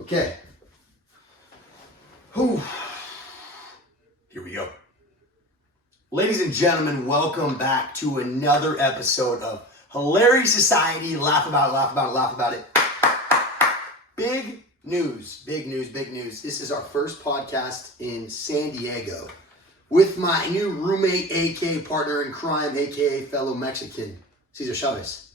Okay. Whew. Here we go. Ladies and gentlemen, welcome back to another episode of Hilarious Society. Laugh about it. Big news. This is our first podcast in San Diego with my new roommate, aka partner in crime, aka fellow Mexican, Cesar Chavez.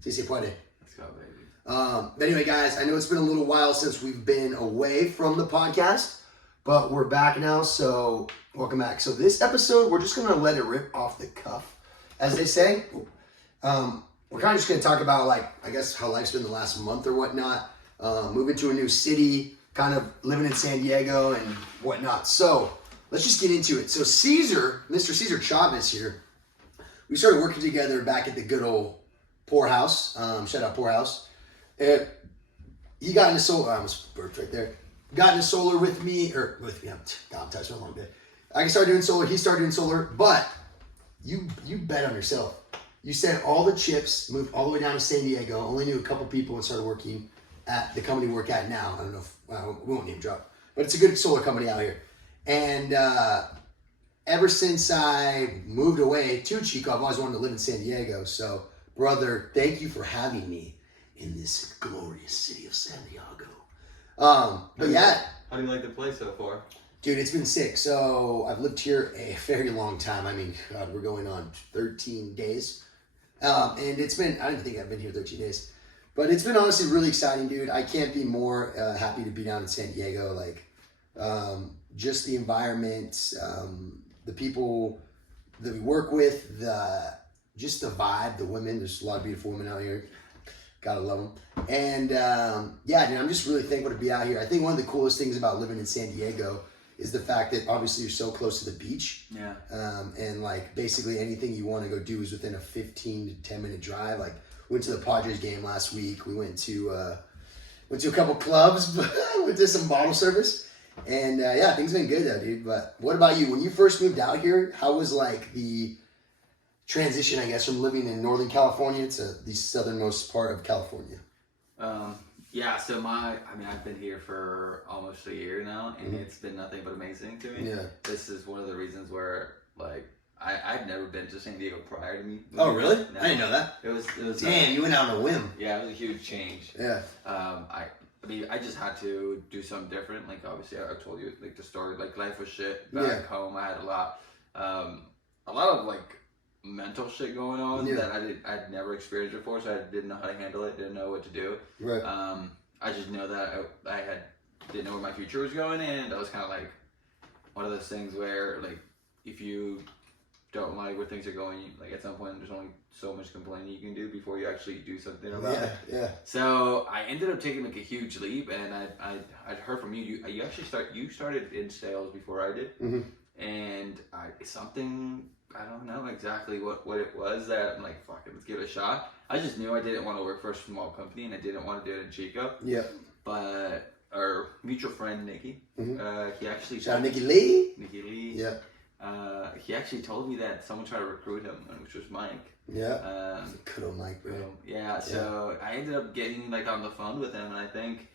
Si se puede. Let's go, baby. But anyway, guys, I know it's been a little while since we've been away from the podcast, but we're back now, so welcome back. So this episode, we're just going to let it rip off the cuff, as they say. We're kind of just going to talk about, like, I guess how life's been the last month or whatnot, moving to a new city, kind of living in San Diego and whatnot. So let's just get into it. So Cesar, Mr. Cesar Chavez here, we started working together back at the good old Poorhouse. Shout out Poorhouse. He got into solar. I almost burped right there. Got into solar with me. I'm touching a little bit. I started doing solar. He started doing solar. But you bet on yourself. You sent all the chips, moved all the way down to San Diego. Only knew a couple people and started working at the company we work at now. I don't know if we won't name drop, but it's a good solar company out here. And ever since I moved away to Chico, I've always wanted to live in San Diego. So, brother, thank you for having me in this glorious city of San Diego. But yeah. How do you like the place so far? Dude, it's been sick. So I've lived here a very long time. I mean, God, we're going on 13 days. And it's been, I didn't think I've been here 13 days. But it's been honestly really exciting, dude. I can't be more happy to be down in San Diego. Like, just the environment, the people that we work with, just the vibe, the women. There's a lot of beautiful women out here. Gotta love them. And yeah, dude, I'm just really thankful to be out here. I think one of the coolest things about living in San Diego is the fact that obviously you're so close to the beach. Yeah. And like basically anything you want to go do is within a 15 to 10 minute drive. Like went to the Padres game last week. We went to a couple clubs, went to some bottle service. And yeah, things have been good though, dude. But what about you? When you first moved out here, how was like the transition, I guess, from living in Northern California to the southernmost part of California? Yeah, so I've been here for almost a year now, and it's been nothing but amazing to me. Yeah. This is one of the reasons where, like, I'd never been to San Diego prior to me. Oh, really? No. I didn't know that. It was. Damn, you went out on a whim. Yeah, it was a huge change. Yeah. I just had to do something different. Like, obviously, I told you, like, the story, like, life was shit back home. I had a lot of, like, mental shit going on that I'd never experienced before, so I didn't know how to handle it, didn't know what to do. Right. I just know that I didn't know where my future was going, and I was kind of like one of those things where, like, if you don't like where things are going, like, at some point there's only so much complaining you can do before you actually do something about it. Yeah. So I ended up taking like a huge leap, and I'd heard from you. You actually started in sales before I did, and I don't know exactly what it was that I'm like, fuck it, let's give it a shot. I just knew I didn't want to work for a small company, and I didn't want to do it in Chico. Yeah. But our mutual friend Nikki, he actually shout out Nikki Lee. Nikki Lee. Yeah. He actually told me that someone tried to recruit him, which was Mike. Yeah. Good old Mike, bro. Yeah. So I ended up getting like on the phone with him, and I think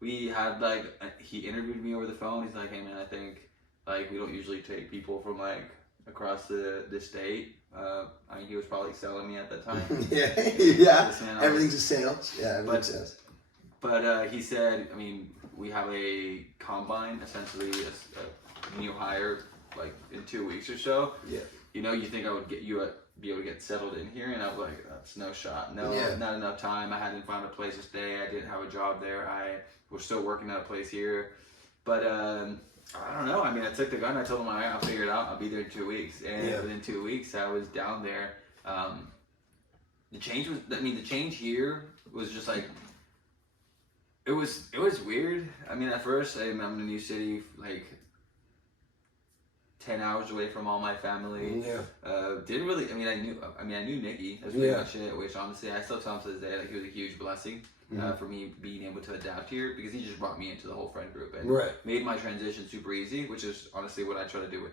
we had like he interviewed me over the phone. He's like, hey man, I think like we don't usually take people from like across the state. I mean, he was probably selling me at that time. yeah. Everything's a sale. Yeah, everything's sales. But he said, I mean, we have a combine, essentially a new hire, like in 2 weeks or so. Yeah. You know, you think I would be able to get settled in here, and I was like, that's no shot. No, not enough time. I hadn't found a place to stay. I didn't have a job there. I was still working at a place here. But I don't know. I mean, I took the gun. I told him, I'll figure it out. I'll be there in 2 weeks. And within 2 weeks, I was down there. The change here was just like, it was weird. I mean, at first, I'm in a new city, like 10 hours away from all my family. Yeah. Didn't really. I knew Nikki. That's pretty much it. Which honestly, I still tell him to this day, like, he was a huge blessing for me being able to adapt here, because he just brought me into the whole friend group and made my transition super easy. Which is honestly what I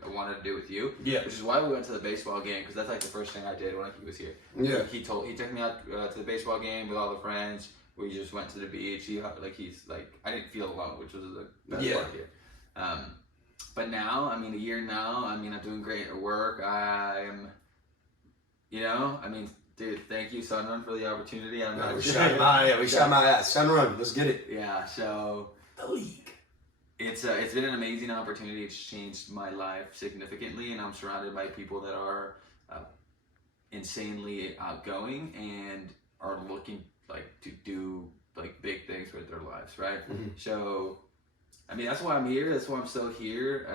wanted to do with you. Yeah. Which is why we went to the baseball game, because that's like the first thing I did when he was here. Yeah. He took me out to the baseball game with all the friends. where you just went to the beach. He's like, I didn't feel alone, which was the best part here. But now, I mean, a year now, I mean, I'm doing great at work. I'm, I mean, dude, thank you, Sunrun, for the opportunity. I'm not we shot my ass. Sunrun, let's get it. Yeah, so the league. It's been an amazing opportunity. It's changed my life significantly, and I'm surrounded by people that are insanely outgoing and are looking to do big things with their lives, right? So, I mean, that's why I'm here. That's why I'm still here.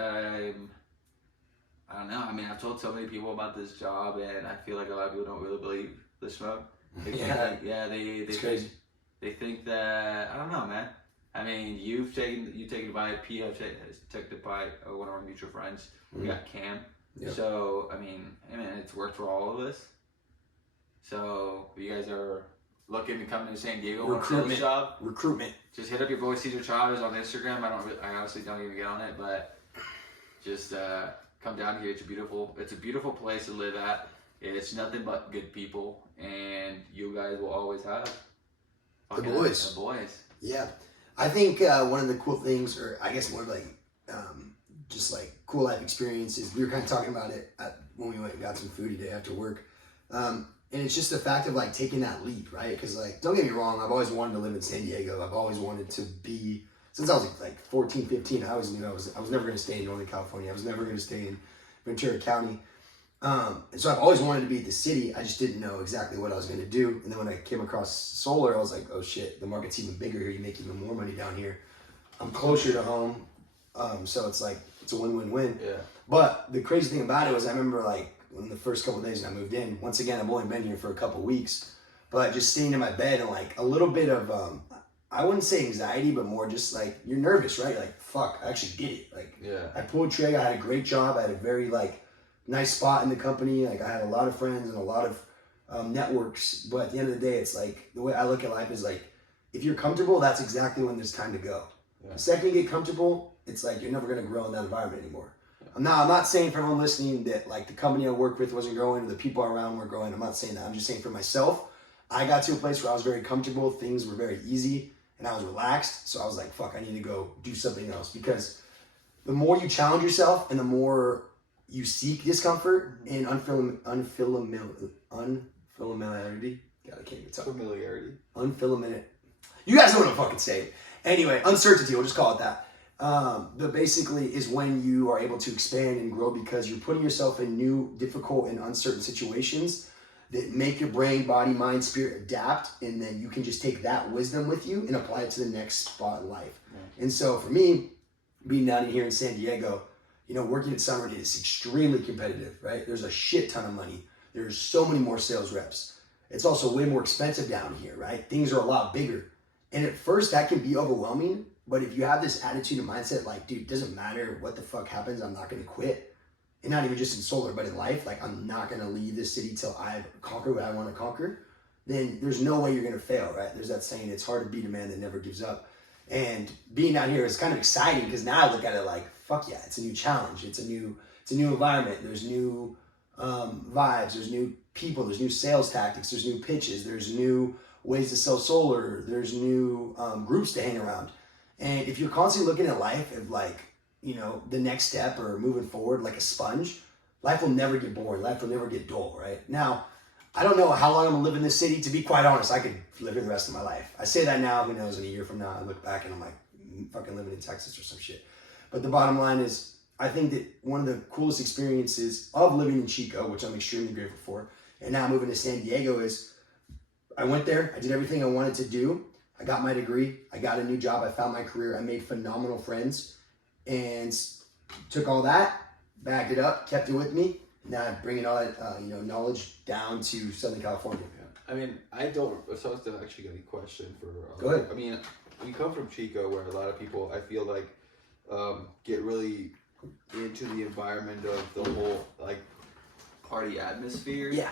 I don't know. I mean, I've told so many people about this job, and I feel like a lot of people don't really believe the smoke. They it's crazy. They think that, I don't know, man. I mean, you've taken the bite. P have took the bite. One of our mutual friends. We got Cam. Yep. So, I mean, it's worked for all of us. So, if you guys are looking to come to San Diego, recruitment. Just hit up your boy Cesar Chavez on Instagram. I honestly don't even get on it, but just come down here. It's a beautiful place to live at. It's nothing but good people, and you guys will always have the boys. The boys. Yeah, I think one of the cool things, or I guess more just cool life experiences. We were kind of talking about it when we went and got some food today after work. And it's just the fact of taking that leap, right? Because don't get me wrong, I've always wanted to live in San Diego. I've always wanted to be, since I was 14, 15, I always knew I was never going to stay in Northern California. I was never going to stay in Ventura County. And so I've always wanted to be at the city. I just didn't know exactly what I was going to do. And then when I came across solar, I was like, oh shit, the market's even bigger here. You make even more money down here. I'm closer to home. So it's a win-win-win. Yeah. But the crazy thing about it was I remember in the first couple of days when I moved in, once again, I've only been here for a couple of weeks, but just staying in my bed and a little bit of, I wouldn't say anxiety, but more just you're nervous, right? Fuck, I actually did it. I pulled trigger. I had a great job. I had a very nice spot in the company. I had a lot of friends and a lot of networks, but at the end of the day, it's the way I look at life is if you're comfortable, that's exactly when there's time to go. Yeah. The second you get comfortable, it's you're never going to grow in that environment anymore. I'm not saying for everyone listening that the company I worked with wasn't growing or the people around weren't growing. I'm not saying that. I'm just saying for myself, I got to a place where I was very comfortable. Things were very easy and I was relaxed. So I was like, fuck, I need to go do something else, because the more you challenge yourself and the more you seek discomfort and unfamiliarity. God, I can't even talk. Familiarity. Unfilament. You guys know what I'm fucking saying. Anyway, uncertainty, we'll just call it that. But basically is when you are able to expand and grow because you're putting yourself in new, difficult, and uncertain situations that make your brain, body, mind, spirit adapt, and then you can just take that wisdom with you and apply it to the next spot in life. Right. And so for me, being down here in San Diego, working at Summer is extremely competitive, right? There's a shit ton of money. There's so many more sales reps. It's also way more expensive down here, right? Things are a lot bigger. And at first that can be overwhelming. But if you have this attitude and mindset, dude, it doesn't matter what the fuck happens, I'm not going to quit. And not even just in solar, but in life, I'm not going to leave this city till I've conquered what I want to conquer, then there's no way you're going to fail, right? There's that saying, it's hard to beat a man that never gives up. And being down here is kind of exciting because now I look at it fuck yeah, it's a new challenge. It's a new environment. There's new vibes. There's new people. There's new sales tactics. There's new pitches. There's new ways to sell solar. There's new groups to hang around. And if you're constantly looking at life of the next step or moving forward like a sponge, life will never get boring. Life will never get dull, right? Now, I don't know how long I'm gonna live in this city. To be quite honest, I could live here the rest of my life. I say that now, who knows, in a year from now, I look back and I'm fucking living in Texas or some shit. But the bottom line is, I think that one of the coolest experiences of living in Chico, which I'm extremely grateful for, and now moving to San Diego is, I went there, I did everything I wanted to do. I got my degree, I got a new job, I found my career, I made phenomenal friends, and took all that, bagged it up, kept it with me. Now I'm bringing all that knowledge down to Southern California. Yeah. I mean, so it's actually got a question for. Go ahead. I mean, we come from Chico, where a lot of people, I feel get really into the environment of the whole party atmosphere. Yeah.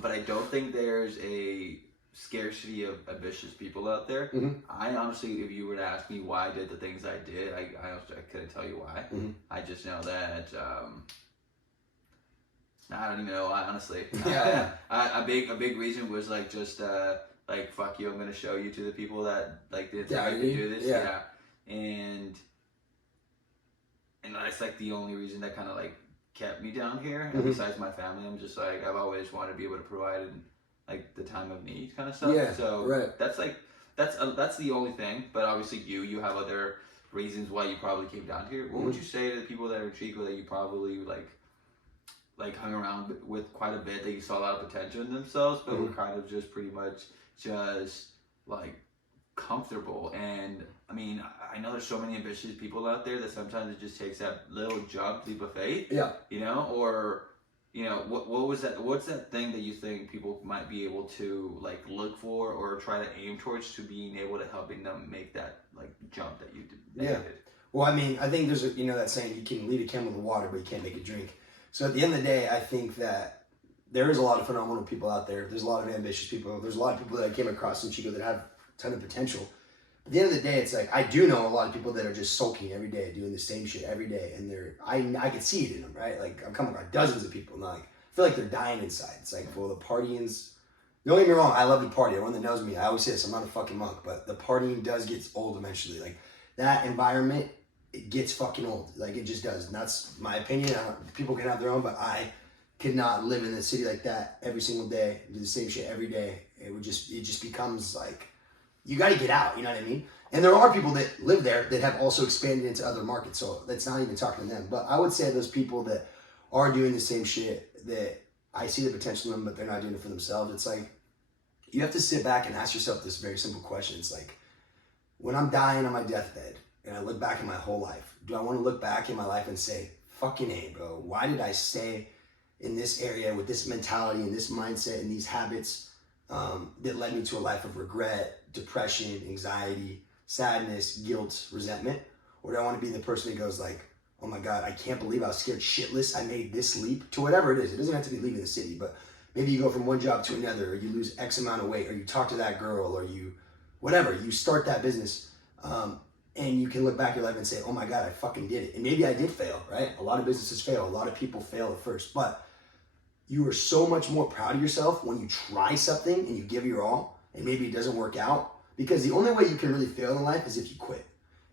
But I don't think there's a scarcity of ambitious people out there. Mm-hmm. I honestly, if you were to ask me why I did the things I did, I couldn't tell you why. Mm-hmm. I just know that I don't even know why, honestly. Yeah. A big reason was just like, fuck you, I'm gonna show you to the people that like didn't think Yeah, I could do this. yeah. And that's like the only reason that kind of like kept me down here. And besides my family, I'm just like, I've always wanted to be able to provide in like the time of need kind of stuff. Yeah, so right. that's like that's the only thing. But obviously you have other reasons why you probably came down here. What would you say to the people that are in Chico that you probably like hung around with quite a bit, that you saw a lot of potential in themselves, but were kind of just pretty much just like comfortable? And I mean, I know there's so many ambitious people out there that sometimes it just takes that little jump, leap of faith. Yeah. You know, or you know, what was that? What's that thing that you think people might be able to like look for or try to aim towards to being able to helping them make that like jump that you did? Yeah. Well, I mean, I think there's that saying, you can lead a camel to water, but you can't make it drink. So at the end of the day, I think that there is a lot of phenomenal people out there. There's a lot of ambitious people. There's a lot of people that I came across in Chico that have a ton of potential. At the end of the day, it's like, I do know a lot of people that are just sulking every day, doing the same shit every day. And I can see it in them, right? Like, I'm coming across dozens of people, and like, I feel like they're dying inside. It's like, well, the partying's, don't get me wrong, I love the party. Everyone that knows me, I always say this, I'm not a fucking monk, but the partying does get old eventually. Like, that environment, it gets fucking old. Like, it just does. And that's my opinion. People can have their own, but I could not live in a city like that every single day, do the same shit every day. It just becomes like, you got to get out, you know what I mean? And there are people that live there that have also expanded into other markets, so that's not even talking to them. But I would say those people that are doing the same shit, that I see the potential in them, but they're not doing it for themselves. It's like, you have to sit back and ask yourself this very simple question. It's like, when I'm dying on my deathbed and I look back in my whole life, do I want to look back in my life and say, fucking A, bro, why did I stay in this area with this mentality and this mindset and these habits that led me to a life of regret, depression, anxiety, sadness, guilt, resentment? Or do I want to be the person that goes like, oh my God, I can't believe I was scared shitless, I made this leap to whatever it is. It doesn't have to be leaving the city, but maybe you go from one job to another, or you lose X amount of weight, or you talk to that girl, or you, whatever, you start that business, and you can look back at your life and say, oh my God, I fucking did it. And maybe I did fail, right? A lot of businesses fail. A lot of people fail at first, but you are so much more proud of yourself when you try something and you give your all, and maybe it doesn't work out, because the only way you can really fail in life is if you quit.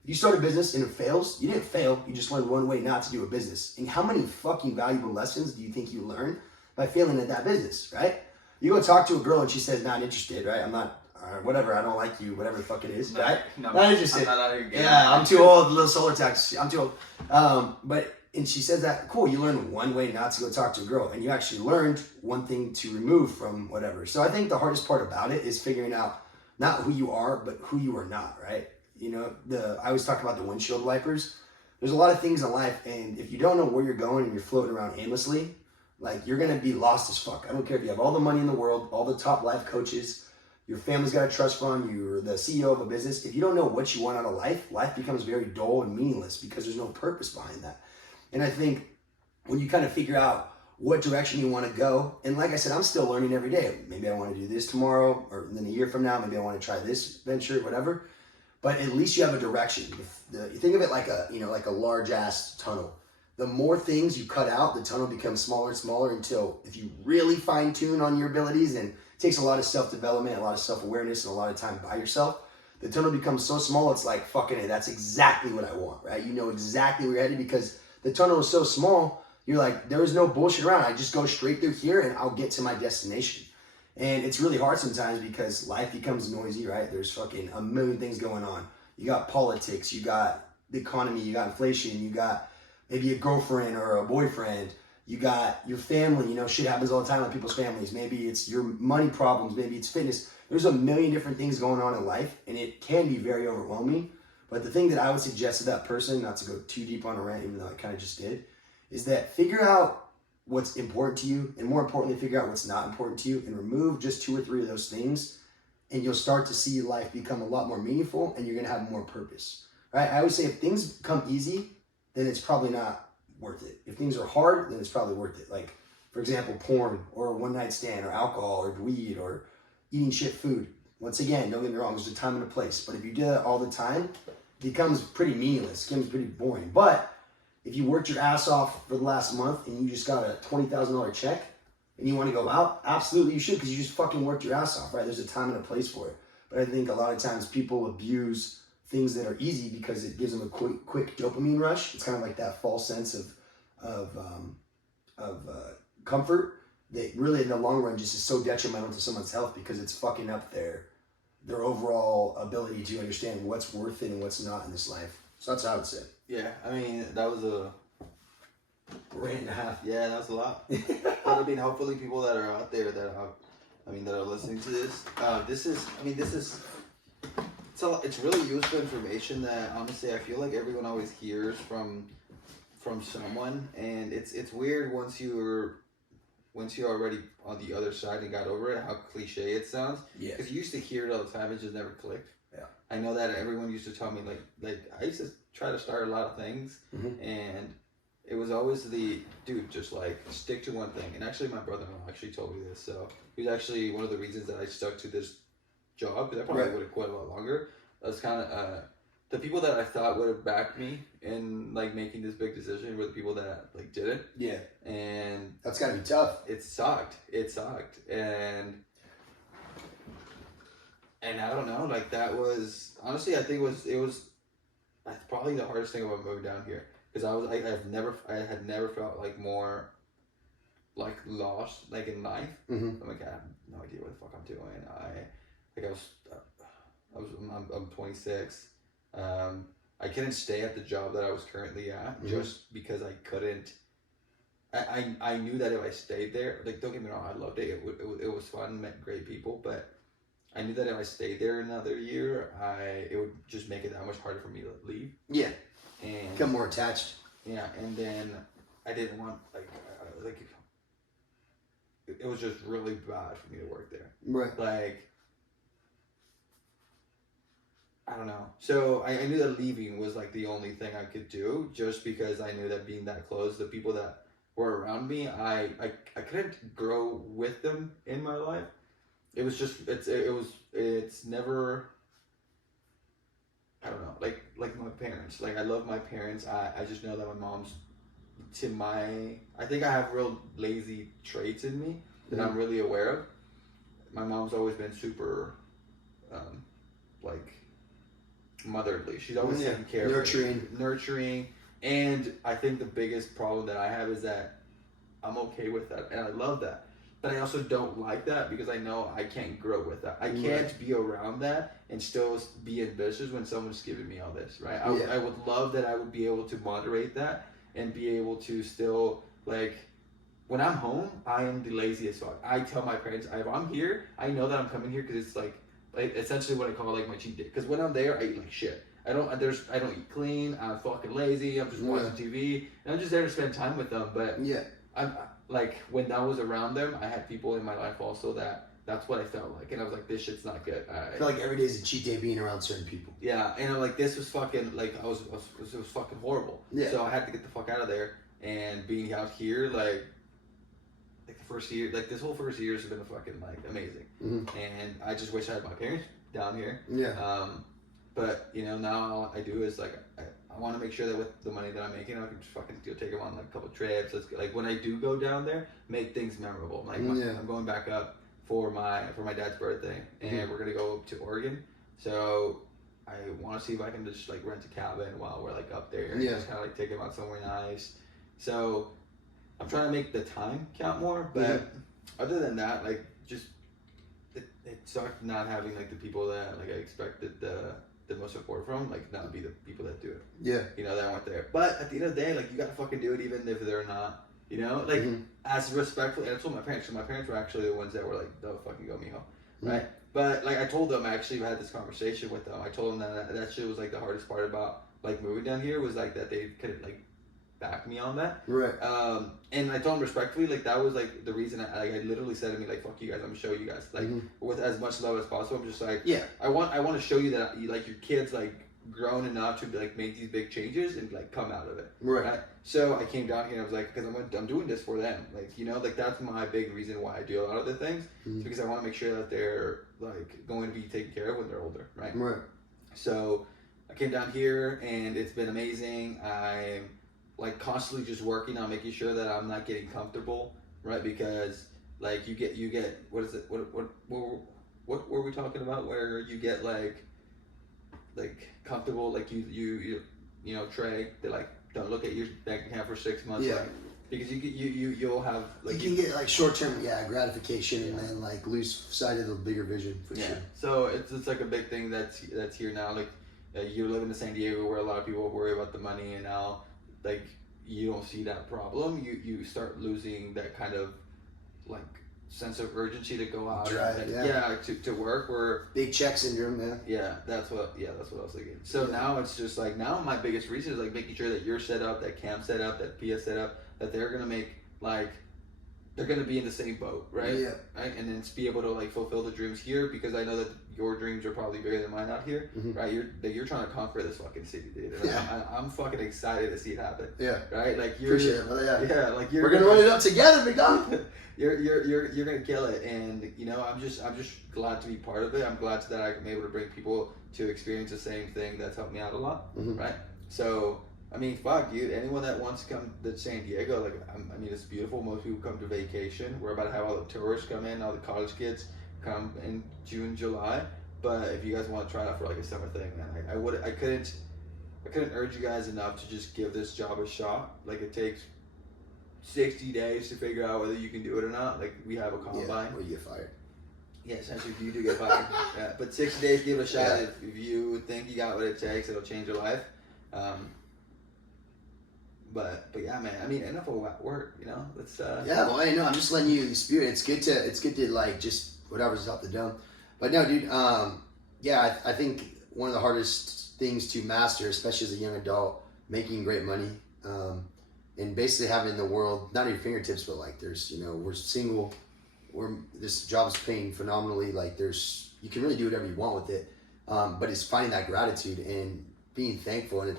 If you start a business and it fails, you didn't fail, you just learned one way not to do a business. And how many fucking valuable lessons do you think you learned by failing at that business, right? You go talk to a girl and she says, not interested, right? I'm not, whatever, I don't like you, whatever the fuck it is, right? No, not interested. I'm not out here yeah, I'm too old, little solar tax, I'm too old. And she says that, cool, you learned one way not to go talk to a girl, and you actually learned one thing to remove from whatever. So I think the hardest part about it is figuring out not who you are, but who you are not, right? You know, I always talk about the windshield wipers. There's a lot of things in life, and if you don't know where you're going and you're floating around aimlessly, like, you're gonna be lost as fuck. I don't care if you have all the money in the world, all the top life coaches, your family's got a trust fund, you're the CEO of a business. If you don't know what you want out of life, life becomes very dull and meaningless because there's no purpose behind that. And I think when you kind of figure out what direction you want to go, and like I said, I'm still learning every day. Maybe I want to do this tomorrow, or then a year from now, maybe I want to try this venture, whatever. But at least you have a direction. You think of it like a large ass tunnel. The more things you cut out, the tunnel becomes smaller and smaller, until if you really fine tune on your abilities, and it takes a lot of self-development, a lot of self-awareness, and a lot of time by yourself, the tunnel becomes so small, it's like, fucking, that's exactly what I want, right? You know exactly where you're headed because the tunnel is so small, you're like, there is no bullshit around. I just go straight through here and I'll get to my destination. And it's really hard sometimes because life becomes noisy, right? There's fucking a million things going on. You got politics, you got the economy, you got inflation, you got maybe a girlfriend or a boyfriend, you got your family, you know, shit happens all the time with people's families. Maybe it's your money problems, maybe it's fitness. There's a million different things going on in life, and it can be very overwhelming. But the thing that I would suggest to that person, not to go too deep on a rant, even though I kind of just did, is that figure out what's important to you, and more importantly, figure out what's not important to you, and remove just 2 or 3 of those things, and you'll start to see life become a lot more meaningful, and you're going to have more purpose, right? I always say if things come easy, then it's probably not worth it. If things are hard, then it's probably worth it. Like, for example, porn, or a one-night stand, or alcohol, or weed, or eating shit food. Once again, don't get me wrong, there's a time and a place, but if you do that all the time, it becomes pretty meaningless, it becomes pretty boring. But if you worked your ass off for the last month and you just got a $20,000 check, and you want to go out, absolutely you should, because you just fucking worked your ass off, right? There's a time and a place for it. But I think a lot of times people abuse things that are easy because it gives them a quick dopamine rush. It's kind of like that false sense of comfort that really in the long run just is so detrimental to someone's health, because it's fucking up their overall ability to understand what's worth it and what's not in this life. So that's how I would say. Yeah, I mean, that was a rant and a half. Yeah, that was a lot. But I mean, hopefully people that are out there that are listening to this, it's really useful information that honestly I feel like everyone always hears from someone, and it's weird once you're already on the other side and got over it, how cliche it sounds. Yeah. Because you used to hear it all the time, it just never clicked. Yeah. I know that everyone used to tell me like I used to try to start a lot of things, and it was always the dude, just like stick to one thing. And actually, my brother-in-law actually told me this, so he was actually one of the reasons that I stuck to this job, because I probably would have quit a lot longer. I was kind of the people that I thought would have backed me in like making this big decision were the people that like didn't. Yeah. And that's gotta be tough. It sucked. And I don't know, like that was honestly I think it was probably the hardest thing about moving down here, because I had never felt like more like lost like in life. I'm like, I have no idea what the fuck I'm doing. I'm 26. I couldn't stay at the job that I was currently at just because I couldn't. I knew that if I stayed there, like don't get me wrong, I loved it. It was fun, met great people, but I knew that if I stayed there another year, it would just make it that much harder for me to leave. Yeah. And become more attached. Yeah, and then I didn't want it was just really bad for me to work there. Right. Like, I don't know. So I knew that leaving was like the only thing I could do, just because I knew that being that close, the people that were around me, I couldn't grow with them in my life. It was just it's never, I don't know, like my parents. Like I love my parents. I just know that my mom's I think I have real lazy traits in me that I'm really aware of. My mom's always been super like motherly. She's always taking care of me. Nurturing. And I think the biggest problem that I have is that I'm okay with that, and I love that. But I also don't like that, because I know I can't grow with that. I can't be around that and still be ambitious when someone's giving me all this, right? I would love that I would be able to moderate that and be able to still, like, when I'm home, I am the laziest fuck. I tell my parents, if I'm here, I know that I'm coming here because it's like essentially what I call like my cheat day. Because when I'm there, I eat like shit. I don't eat clean. I'm fucking lazy. I'm just watching TV, and I'm just there to spend time with them. But I'm like, when I was around them, I had people in my life also that's what I felt like, and I was like, this shit's not good. I feel like every day is a cheat day being around certain people. Yeah, and I'm like, this was fucking like it was fucking horrible. Yeah. So I had to get the fuck out of there, and being out here like the first year, like this whole first year has been fucking like amazing. And I just wish I had my parents down here. Yeah. But you know, now all I do is like I want to make sure that with the money that I'm making, I can just fucking go take them on like a couple trips. Like when I do go down there, make things memorable. Like I'm going back up for my dad's birthday, and we're gonna go up to Oregon. So I want to see if I can just like rent a cabin while we're like up there, and just kind of like take him out somewhere nice. So I'm trying to make the time count more, but other than that, like just it sucked not having like the people that like I expected the most support from, like not be the people that do it. Yeah. You know, that weren't there. But at the end of the day, like you gotta fucking do it even if they're not, you know? Like as respectfully, and I told my parents, so my parents were actually the ones that were like, don't fucking go, mijo. Right? But like I told them, I actually had this conversation with them. I told them that shit was like the hardest part about like moving down here was like that they couldn't like back me on that. Right. And I told them respectfully, like that was like the reason I literally said to me like, fuck you guys, I'm gonna show you guys. Like with as much love as possible. I'm just like, I want to show you that like your kids like grown enough to like make these big changes and like come out of it. Right. So I came down here and I was like, because I'm doing this for them. Like, you know, like that's my big reason why I do a lot of the things. Because I want to make sure that they're like going to be taken care of when they're older. Right. Right. So I came down here and it's been amazing. I'm like constantly just working on making sure that I'm not getting comfortable, right? Because like you get what is it? What were we talking about? Where you get like comfortable, like you know, Trey, they like don't look at your bank account for 6 months, Yeah. like, because you'll have like you can get like short-term gratification and then like lose sight of the bigger vision for sure. So it's like a big thing that's here now. Like you live in San Diego where a lot of people worry about the money, and now like you don't see that problem. You start losing that kind of like sense of urgency to go out to work, where big check syndrome, man. Yeah, that's what I was thinking. So now it's just like, now my biggest reason is like making sure that you're set up, that Cam's set up, that Pia's set up, that they're gonna make like, they're gonna be in the same boat, right? Yeah. Right, and then be able to like fulfill the dreams here, because I know that your dreams are probably bigger than mine out here, right? You're trying to conquer this fucking city, dude. And I'm fucking excited to see it happen. Yeah. Right, like you're. Appreciate it, brother. Yeah. Like we're gonna run it up together, big dog. You're gonna kill it, and you know I'm just glad to be part of it. I'm glad that I'm able to bring people to experience the same thing that's helped me out a lot, right? So I mean, fuck you. Anyone that wants to come to San Diego, like I mean, it's beautiful. Most people come to vacation. We're about to have all the tourists come in, all the college kids come in June, July. But if you guys want to try it out for like a summer thing, man, I couldn't urge you guys enough to just give this job a shot. Like it takes 60 days to figure out whether you can do it or not. Like we have a combine. Or you get fired. Yeah, essentially you do get fired. But 60 days, give it a shot. If you think you got what it takes, it'll change your life. But yeah, man. I mean, enough of work. You know, let's. Yeah, well, I know. I'm just letting you experience. It's good to like just whatever's off the dome. But no, dude. I think one of the hardest things to master, especially as a young adult, making great money, and basically having the world not at your fingertips, but like there's, you know, we're single, this job's paying phenomenally. Like you can really do whatever you want with it, but it's finding that gratitude and being thankful. And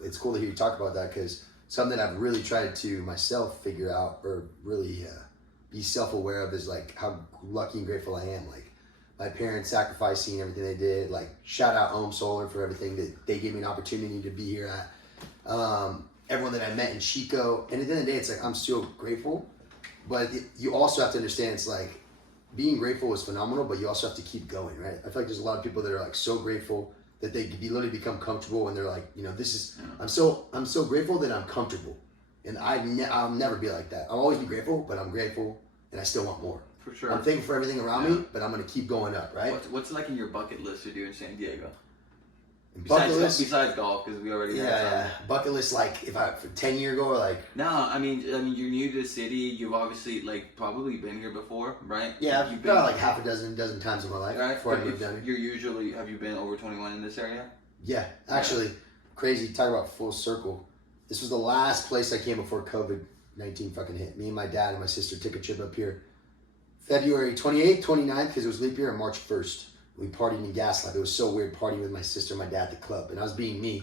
it's cool to hear you talk about that, because something I've really tried to myself figure out, or really be self-aware of, is like how lucky and grateful I am. Like my parents sacrificing everything they did. Like shout out Ohm Solar for everything that they gave me an opportunity to be here at. Everyone that I met in Chico, and at the end of the day, it's like I'm still grateful. But you also have to understand, it's like being grateful is phenomenal, but you also have to keep going, right? I feel like there's a lot of people that are like so grateful that they literally become comfortable, and they're like, you know, I'm so grateful that I'm comfortable, and I'll never be like that. I'll always be grateful, but I'm grateful, and I still want more. For sure. I'm thankful for everything around me, but I'm gonna keep going up, right? What's like in your bucket list to do in San Diego? Besides golf, because we already bucket list, like if for 10 years ago, or like no, I mean you're new to the city. You've obviously like probably been here before, right? Yeah, I've been like half a dozen times in my life, right? Before I moved down here. Have you been over 21 in this area? Yeah, actually, crazy. Talk about full circle. This was the last place I came before COVID-19 fucking hit. Me and my dad and my sister took a trip up here, February 28th, 29th, because it was leap year, and March 1st. We partied in Gaslight. It was so weird partying with my sister and my dad at the club. And I was being me.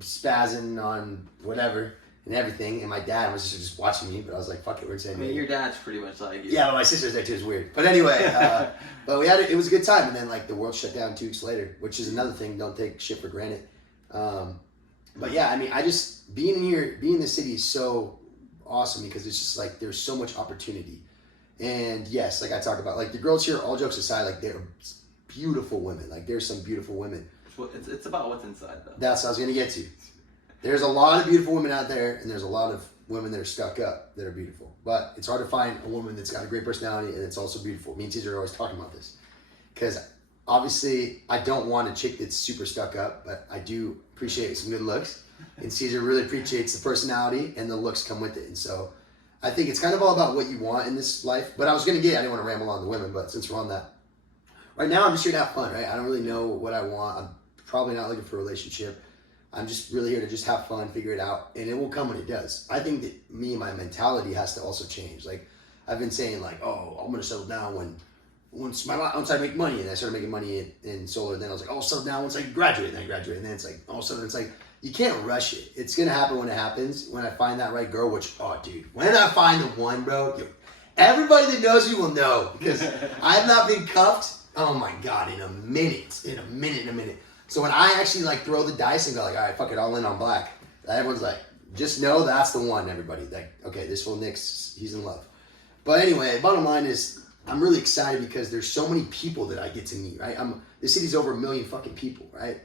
Spazzing on whatever and everything. And my dad and my sister just watching me. But I was like, fuck it, we're in San Diego. I mean, your dad's pretty much like you. Yeah, but my sister's there too. It's weird. But anyway, but it was a good time. And then like the world shut down 2 weeks later, which is another thing. Don't take shit for granted. But yeah, I mean, being in the city is so awesome, because it's just like there's so much opportunity. And yes, like I talk about, like the girls here, all jokes aside, like they're beautiful women. Like there's some beautiful women. It's about what's inside, though. That's what I was gonna get to. There's a lot of beautiful women out there, and there's a lot of women that are stuck up that are beautiful. But it's hard to find a woman that's got a great personality and it's also beautiful. Me and Cesar are always talking about this, because obviously I don't want a chick that's super stuck up, but I do appreciate some good looks, and Cesar really appreciates the personality, and the looks come with it. And so I think it's kind of all about what you want in this life. But I didn't want to ramble on the women, but since we're on that, right now I'm just here to have fun, right? I don't really know what I want. I'm probably not looking for a relationship. I'm just really here to just have fun, figure it out, and it will come when it does. I think that my mentality has to also change. Like I've been saying, like, oh, I'm gonna settle down once I make money, and I started making money in solar. Then I was like, oh, I'll settle down once I graduate, and then I graduate, and then it's like all of a sudden it's like, you can't rush it. It's gonna happen when it happens. When I find that right girl, which, oh dude, when I find the one, bro, everybody that knows me will know, because I've not been cuffed, oh my God, in a minute. So when I actually like throw the dice and go like, all right, fuck it, all in on black, everyone's like, just know that's the one, everybody. Like, okay, this fool Nick's, he's in love. But anyway, bottom line is I'm really excited because there's so many people that I get to meet, right? The city's over 1 million fucking people, right?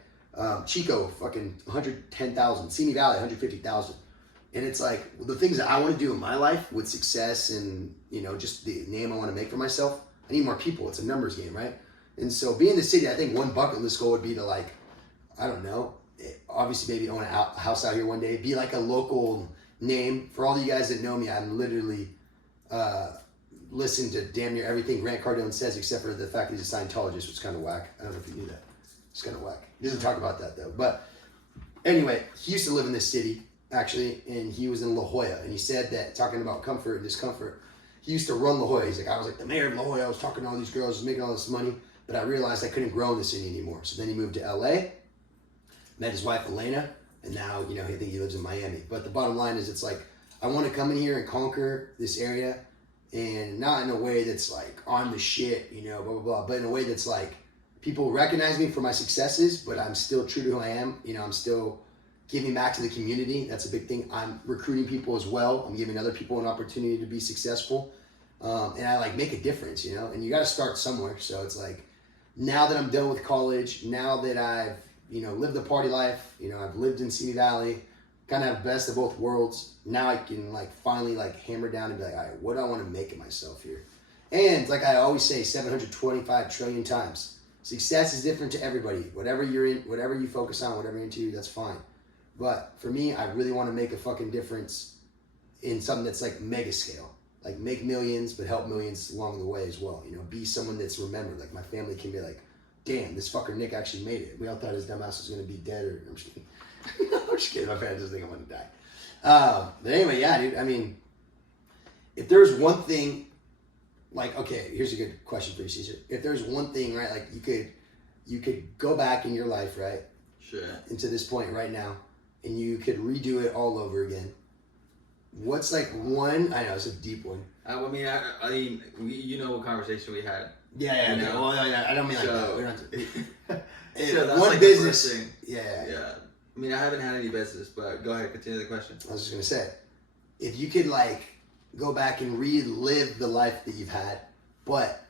Chico, fucking 110,000. Simi Valley, 150,000. And it's like the things that I want to do in my life with success and, you know, just the name I want to make for myself, I need more people. It's a numbers game, right? And so being in the city, I think one bucket list goal would be to like, I don't know, obviously maybe own a house out here one day, be like a local name. For all of you guys that know me, I'm literally listen to damn near everything Grant Cardone says except for the fact that he's a Scientologist, which is kind of whack. I don't know if you knew that. It's kind of whack. He doesn't talk about that though. But anyway, he used to live in this city actually, and he was in La Jolla, and he said that, talking about comfort and discomfort, he used to run La Jolla. He's like, I was like the mayor of La Jolla, I was talking to all these girls, I was making all this money, but I realized I couldn't grow in the city anymore. So then he moved to LA, met his wife Elena, and now, you know, I think he lives in Miami. But the bottom line is, it's like, I want to come in here and conquer this area, and not in a way that's like, I'm the shit, you know, blah, blah, blah, but in a way that's like, people recognize me for my successes, but I'm still true to who I am. You know, I'm still giving back to the community. That's a big thing. I'm recruiting people as well. I'm giving other people an opportunity to be successful. And I like make a difference, you know, and you got to start somewhere. So it's like, now that I'm done with college, now that I've, you know, lived the party life, you know, I've lived in Simi Valley, kind of have best of both worlds. Now I can like finally like hammer down and be like, all right, what do I want to make of myself here? And like I always say 725 trillion times, success is different to everybody. Whatever you're in, whatever you focus on, whatever you're into, that's fine. But for me, I really want to make a fucking difference in something that's like mega scale. Like make millions, but help millions along the way as well. You know, be someone that's remembered. Like my family can be like, damn, this fucker Nick actually made it. We all thought his dumbass was going to be dead, or I'm just kidding. I'm just kidding. My parents just think I'm going to die. But anyway, yeah, dude. I mean, if there's one thing, like, okay, here's a good question for you, Cesar. If there's one thing, right, like you could go back in your life, right? Sure. Into this point right now, and you could redo it all over again. What's like one? I know it's a deep one. I mean, you know what conversation we had. Yeah. You know? Well, I don't mean like that. So- We don't have to. So that's one like business. the first thing. Yeah. I mean, I haven't had any business, but go ahead, continue the question. I was just gonna say, if you could like go back and relive the life that you've had, but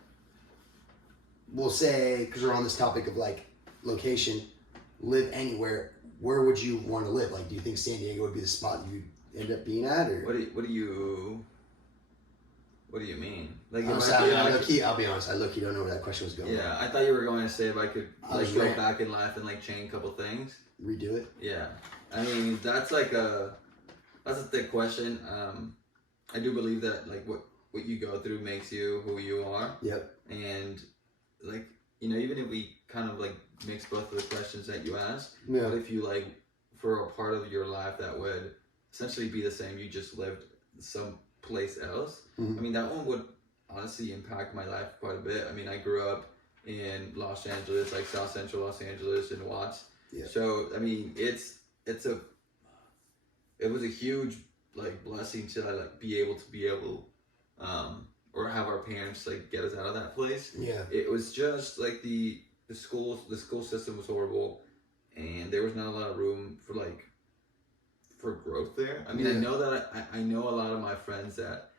we'll say, because we're on this topic of like location, live anywhere. Where would you want to live? Like, do you think San Diego would be the spot you'd end up being at, or What do you mean? Like, I'll be honest. I look, you don't know where that question was going. Yeah, I thought you were going to say if I could like go right. back in life and like change a couple things. Redo it. Yeah, I mean that's a thick question. I do believe that like what you go through makes you who you are. Yep. And like, you know, even if we kind of like mix both of the questions that you asked, Yeah. what if you like for a part of your life that would essentially be the same, you just lived someplace else? Mm-hmm. I mean, that one would honestly impact my life quite a bit. I mean, I grew up in Los Angeles, like South Central Los Angeles in Watts. Yeah. So I mean, it was a huge like blessing to like be able or have our parents like get us out of that place. Yeah. It was just like the school system was horrible, and there was not a lot of room for growth there. I mean, Yeah. I know that I know a lot of my friends that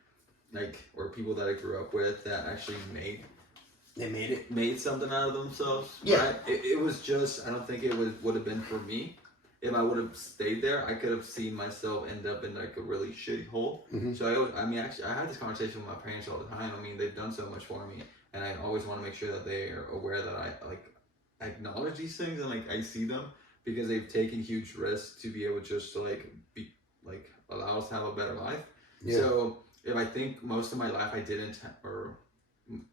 like, or people that I grew up with that actually made something out of themselves. Yeah. Right? It was just, I don't think it would have been for me. If I would have stayed there, I could have seen myself end up in like a really shitty hole. Mm-hmm. So I had this conversation with my parents all the time. I mean, they've done so much for me, and I always want to make sure that they are aware that I acknowledge these things and like I see them, because they've taken huge risks to be able just to like be like allow us to have a better life. Yeah. So if I think most of my life I didn't, or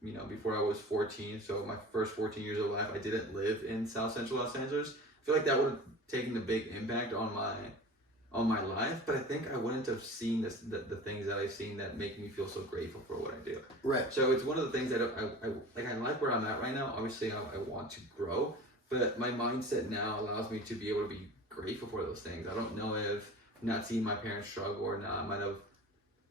you know, before I was 14, so my first 14 years of life I didn't live in South Central Los Angeles, I feel like that would have taken a big impact on my life, but I think I wouldn't have seen the things that I've seen that make me feel so grateful for what I do. Right. So it's one of the things that I like where I'm at right now. Obviously, I want to grow, but my mindset now allows me to be able to be grateful for those things. I don't know if not seeing my parents struggle or not might have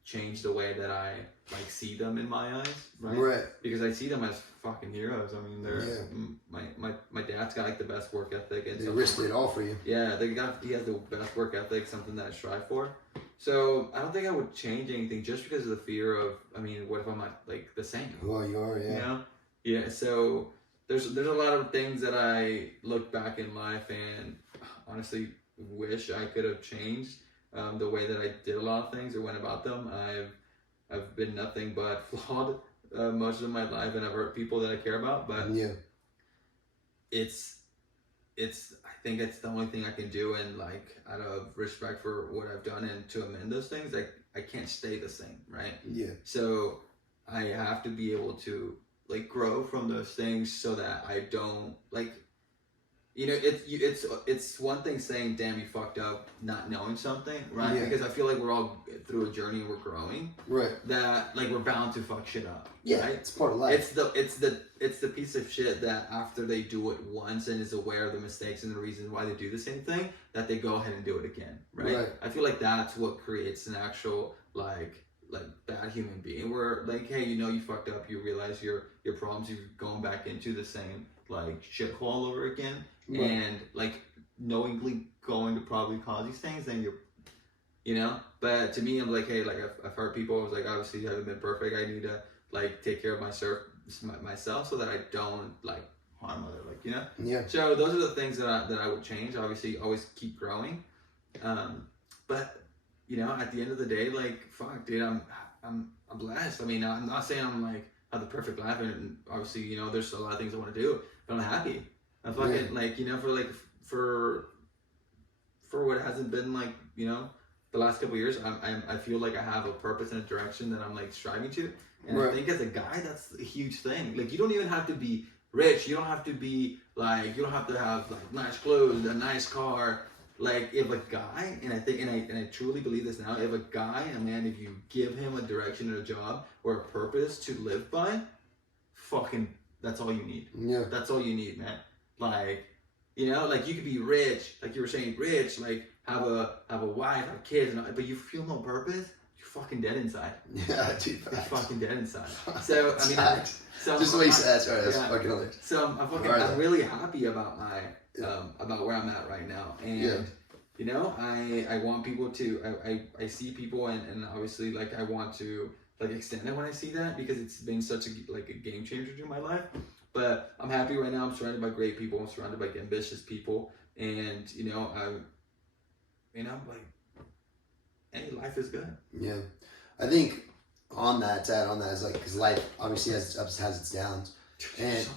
changed the way that I like see them in my eyes, right? Right. Because I see them as fucking heroes. I mean, they're my dad's got like the best work ethic, and They risked it all for you. yeah, he has the best work ethic, something that I strive for. So I don't think I would change anything just because of the fear of, I mean, what if I'm not like the same? Well, you are, yeah. You know? Yeah, so there's a lot of things that I look back in life and honestly wish I could have changed the way that I did a lot of things or went about them. I've been nothing but flawed most of my life, and I've hurt people that I care about, but it's I think it's the only thing I can do, and like out of respect for what I've done and to amend those things, I can't stay the same, right? Yeah. So I have to be able to like grow from those things so that I don't like, you know, it's one thing saying, damn, you fucked up, not knowing something, right? Yeah. Because I feel like we're all through a journey and we're growing, right? That like we're bound to fuck shit up, yeah, right? It's part of life. It's the piece of shit that after they do it once and is aware of the mistakes and the reasons why they do the same thing, that they go ahead and do it again, right? I feel like that's what creates an actual like bad human being, where like, hey, you know, you fucked up, you realize your problems, you're going back into the same like shithole all over again, and like knowingly going to probably cause these things, then you're, you know. But to me, I'm like, hey, like I've heard people, I was like, obviously you haven't been perfect, I need to like take care of myself so that I don't like harm other, like, you know. Yeah. So those are the things that I would change. Obviously always keep growing, but you know, at the end of the day, like, fuck, dude, I'm blessed. I mean, I'm not saying I'm like have the perfect life, and obviously, you know, there's a lot of things I want to do, but I'm happy. I'm fucking like, you know, for what hasn't been like, you know, the last couple of years, I feel like I have a purpose and a direction that I'm like striving to, and I think as a guy, that's a huge thing. Like, you don't even have to be rich. You don't have to be like, you don't have to have like nice clothes, a nice car. Like, if a guy, and I truly believe this now, if a guy, a man, if you give him a direction and a job or a purpose to live by, fucking, that's all you need. Yeah. That's all you need, man. Like, you know, like you could be rich, like you were saying, rich, like have a wife, have kids, but you feel no purpose, you're fucking dead inside. Yeah, dude. You're fucking dead inside. So, I mean, just the way you said that, sorry, that's fucking hilarious. So I'm really happy about my, about where I'm at right now. And, you know, I want people to, I see people and obviously, like, I want to, like, extend it when I see that, because it's been such a game changer in my life. But I'm happy right now. I'm surrounded by great people. I'm surrounded by ambitious people. And, you know, like, hey, life is good. Yeah. I think to add on that is like, because life obviously has its ups, has its downs. And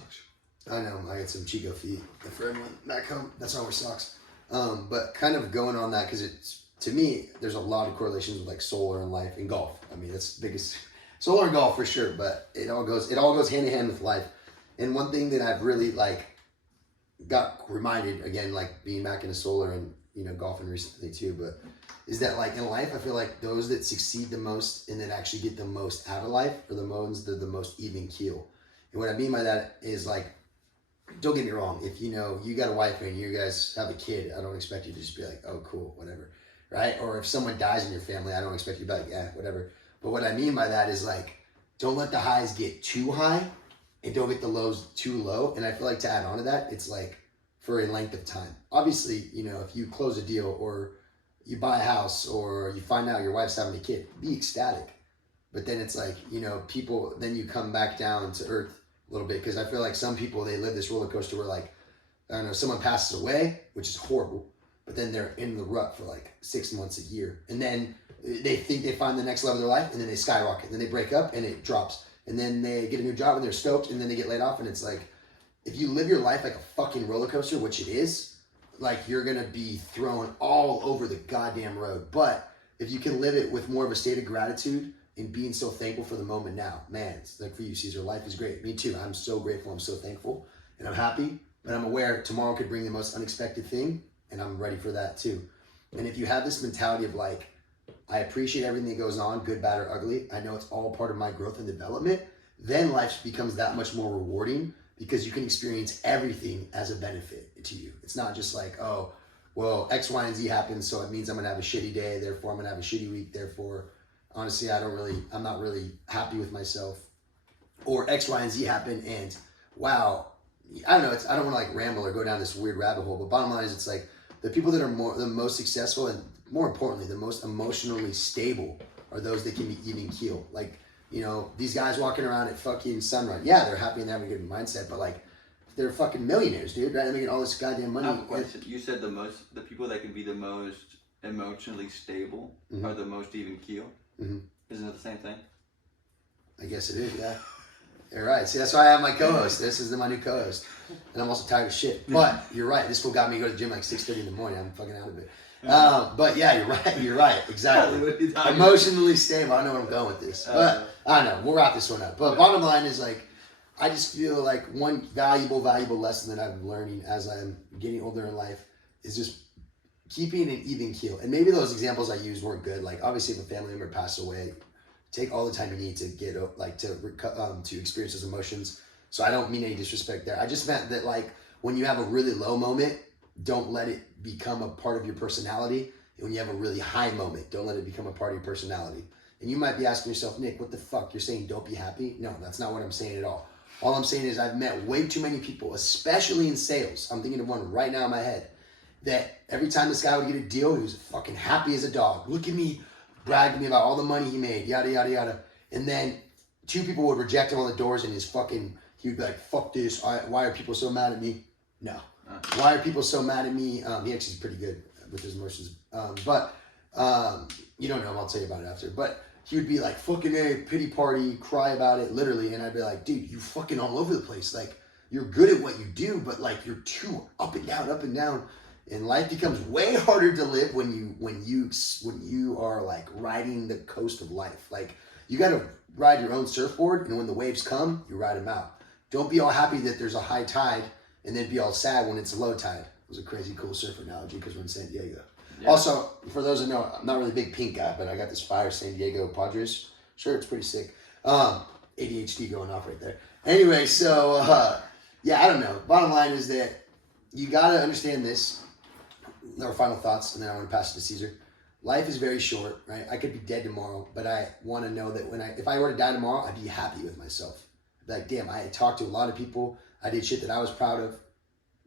I know, I got some Chico feet for everyone back home. That's why I wear socks. But kind of going on that, because it's, to me, there's a lot of correlations with like solar and life and golf. I mean, that's the biggest, solar and golf for sure, but it all goes hand in hand with life. And one thing that I've really like got reminded again, like being back into solar and, you know, golfing recently too, but is that like in life, I feel like those that succeed the most and that actually get the most out of life are the ones that are the most even keel. And what I mean by that is like, don't get me wrong, if you know, you got a wife and you guys have a kid, I don't expect you to just be like, oh, cool, whatever, right? Or if someone dies in your family, I don't expect you to be like, yeah, whatever. But what I mean by that is like, don't let the highs get too high and don't get the lows too low. And I feel like to add on to that, it's like for a length of time. Obviously, you know, if you close a deal or you buy a house or you find out your wife's having a kid, be ecstatic. But then it's like, you know, people, then you come back down to earth a little bit, because I feel like some people, they live this roller coaster where like, I don't know, someone passes away, which is horrible, but then they're in the rut for like 6 months, a year. And then they think they find the next level of their life, and then they skyrocket, and then they break up and it drops. And then they get a new job and they're stoked, and then they get laid off. And it's like, if you live your life like a fucking roller coaster, which it is, like you're going to be thrown all over the goddamn road. But if you can live it with more of a state of gratitude and being so thankful for the moment now, man, it's like for you, Cesar, life is great. Me too. I'm so grateful. I'm so thankful and I'm happy, but I'm aware tomorrow could bring the most unexpected thing, and I'm ready for that too. And if you have this mentality of like, I appreciate everything that goes on, good, bad, or ugly, I know it's all part of my growth and development, then life becomes that much more rewarding, because you can experience everything as a benefit to you. It's not just like, oh, well, X, Y, and Z happens, so it means I'm gonna have a shitty day, therefore I'm gonna have a shitty week, therefore, honestly, I'm not really happy with myself. Or X, Y, and Z happen, and wow, I don't know, I don't wanna like ramble or go down this weird rabbit hole, but bottom line is, it's like, the people that are the most successful and more importantly, the most emotionally stable are those that can be even keel. Like, you know, these guys walking around at fucking Sunrun. Yeah, they're happy and having a good mindset, but like, they're fucking millionaires, dude, right? They're making all this goddamn money. I have a question. You said the people that can be the most emotionally stable are the most even keel. Mm-hmm. Isn't it the same thing? I guess it is, yeah. You're right. See, that's why I have my co-host. This is my new co-host. And I'm also tired of shit. But you're right. This fool got me to go to the gym like 6:30 in the morning. I'm fucking out of it. But yeah, you're right. You're right. Exactly. Emotionally stable. I know where I'm going with this. But I don't know. We'll wrap this one up. But bottom line is like, I just feel like one valuable lesson that I'm learning as I'm getting older in life is just keeping an even keel. And maybe those examples I used weren't good. Like obviously if a family member passed away, take all the time you need to get like to experience those emotions. So I don't mean any disrespect there. I just meant that like when you have a really low moment, don't let it become a part of your personality. And when you have a really high moment, don't let it become a part of your personality. And you might be asking yourself, Nick, what the fuck? You're saying don't be happy? No, that's not what I'm saying at all. All I'm saying is I've met way too many people, especially in sales. I'm thinking of one right now in my head, that every time this guy would get a deal, he was fucking happy as a dog. Look at me, brag to me about all the money he made, yada, yada, yada. And then two people would reject him on the doors and he would be like, fuck this, why are people so mad at me? No. Why are people so mad at me? He actually is pretty good with his emotions. But you don't know him, I'll tell you about it after. But he would be like, fucking A, pity party, cry about it, literally. And I'd be like, dude, you fucking all over the place. Like, you're good at what you do, but like, you're too up and down, up and down. And life becomes way harder to live when you are like riding the coast of life. Like, you got to ride your own surfboard, and when the waves come, you ride them out. Don't be all happy that there's a high tide, and then be all sad when it's a low tide. It was a crazy cool surf analogy because we're in San Diego. Yeah. Also, for those who know, I'm not really a big pink guy, but I got this fire San Diego Padres shirt. It's pretty sick. ADHD going off right there. Anyway, so yeah, I don't know. Bottom line is that you got to understand this. Our final thoughts, and then I want to pass it to Cesar. Life is very short, right? I could be dead tomorrow, but I want to know that if I were to die tomorrow, I'd be happy with myself. Like, damn, I had talked to a lot of people. I did shit that I was proud of.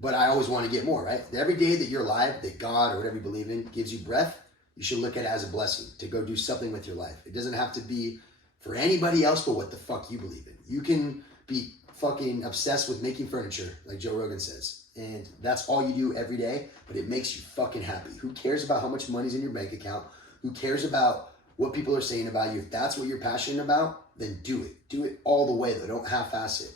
But I always want to get more, right? Every day that you're alive, that God or whatever you believe in gives you breath, you should look at it as a blessing to go do something with your life. It doesn't have to be for anybody else but what the fuck you believe in. You can be fucking obsessed with making furniture, like Joe Rogan says. And that's all you do every day, but it makes you fucking happy. Who cares about how much money's in your bank account? Who cares about what people are saying about you? If that's what you're passionate about, then do it. Do it all the way, though. Don't half-ass it.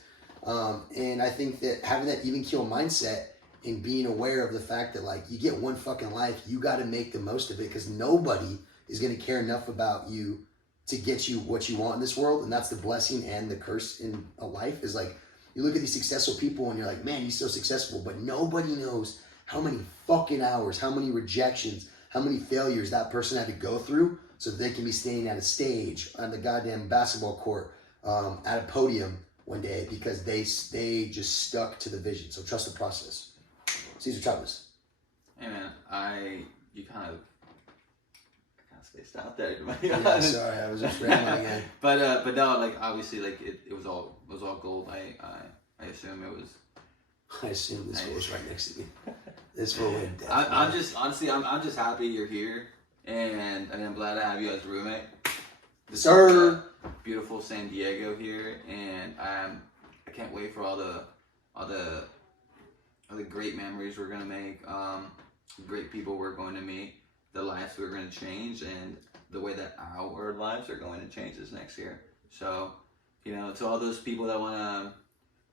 And I think that having that even keel mindset and being aware of the fact that like you get one fucking life, you got to make the most of it because nobody is going to care enough about you to get you what you want in this world. And that's the blessing and the curse in a life is like, you look at these successful people and you're like, man, he's so successful, but nobody knows how many fucking hours, how many rejections, how many failures that person had to go through so that they can be standing at a stage on the goddamn basketball court at a podium one day because they just stuck to the vision. So trust the process. Cesar Chavez. Hey man, you kind of spaced out there. Yeah, sorry, I was just rambling again. But no, like obviously, like it was all gold. I assume it was. I assume this fool was right next to me. This fool went dead. I'm just honestly, I'm just happy you're here, and I mean I'm glad to have you as a roommate. Sir. Beautiful San Diego here, and I can't wait for all the great memories we're gonna make, great people we're going to meet, the lives we're going to change, and the way that our lives are going to change this next year. So, you know, to all those people that want to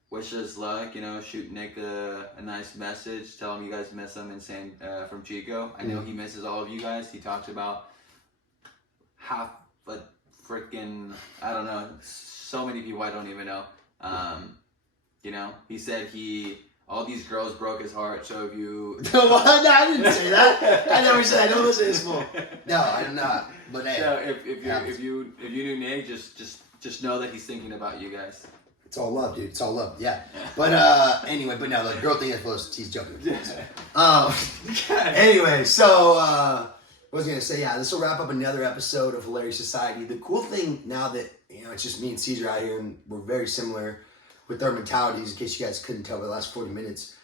wish us luck, you know, shoot Nick a nice message, tell him you guys miss him from Chico. I know he misses all of you guys. He talks about freaking, I don't know, so many people I don't even know. You know, he said all these girls broke his heart, so if you... What? No, I didn't say that. I never said I don't listen to this fool. No, I do not. But hey. So if you knew Nick, just know that he's thinking about you guys. It's all love, dude. It's all love. Yeah. But anyway, but no, the girl thing is close. He's joking. Anyway, so I was gonna say, yeah, this will wrap up another episode of Hilarious Society. The cool thing now that it's just me and Cesar out here, and we're very similar with our mentalities. In case you guys couldn't tell by the last 40 minutes,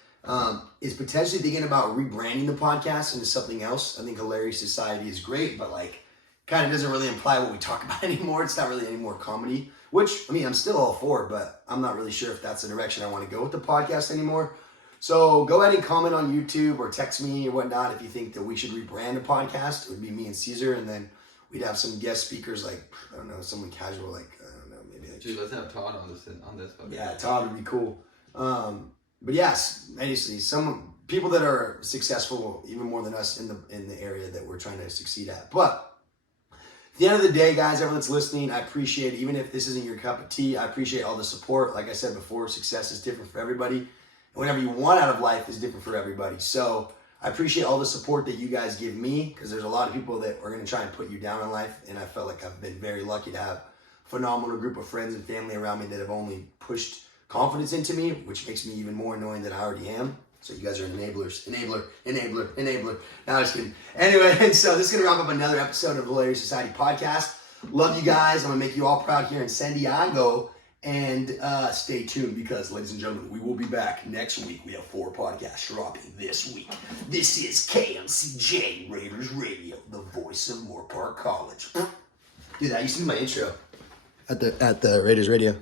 is potentially thinking about rebranding the podcast into something else. I think Hilarious Society is great, but like kind of doesn't really imply what we talk about anymore. It's not really any more comedy, which, I mean, I'm still all for it, but I'm not really sure if that's the direction I want to go with the podcast anymore. So go ahead and comment on YouTube or text me or whatnot if you think that we should rebrand the podcast. It would be me and Cesar, and then we'd have some guest speakers like, I don't know, someone casual like, I don't know, maybe like... Dude, let's have Todd on this podcast. Yeah, Todd would be cool. But yes, obviously, some people that are successful even more than us in the area that we're trying to succeed at. But at the end of the day, guys, everyone that's listening, I appreciate it. Even if this isn't your cup of tea, I appreciate all the support. Like I said before, success is different for everybody. And whatever you want out of life is different for everybody. So I appreciate all the support that you guys give me, because there's a lot of people that are going to try and put you down in life. And I felt like I've been very lucky to have a phenomenal group of friends and family around me that have only pushed confidence into me, which makes me even more annoying than I already am. So you guys are enablers. Enabler. No, I'm just kidding. Anyway, so this is going to wrap up another episode of the Hilarious Society podcast. Love you guys. I'm going to make you all proud here in San Diego. And stay tuned, because, ladies and gentlemen, we will be back next week. We have 4 podcasts dropping this week. This is KMCJ Raiders Radio, the voice of Moore Park College. Dude, that used to be my intro at the Raiders Radio.